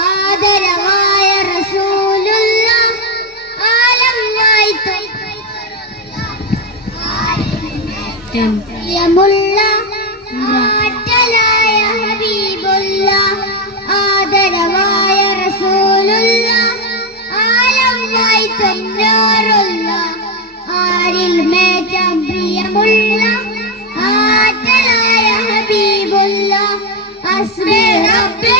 ആദരവായ റസൂലുള്ള ആലമായി പ്രിയമുള്ള തന്നാറുള്ള ആരിൽ മേറ്റം പ്രിയമുള്ള ആറ്റലായ ഹബീബുള്ള അസ്മി റബ്ബി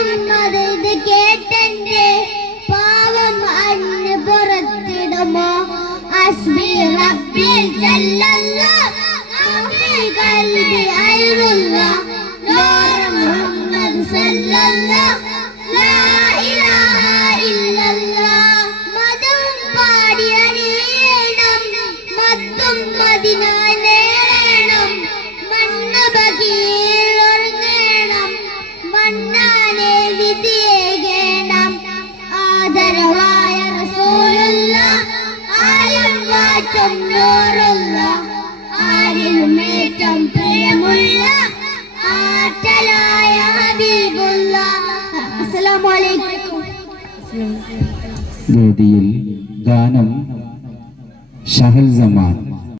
പാട്ടും അത് ഇത് കേട്ടെന്റെ പാവം അന്ന് പുറത്തിടുമോ? അസ്ബി റബ്ബി ജല്ലല്ലാഹ് അഫി ഖൽബി അസ്സലാമു അലൈക്കും വേദിയിൽ ഗാനം ഷഹൽ സമാൻ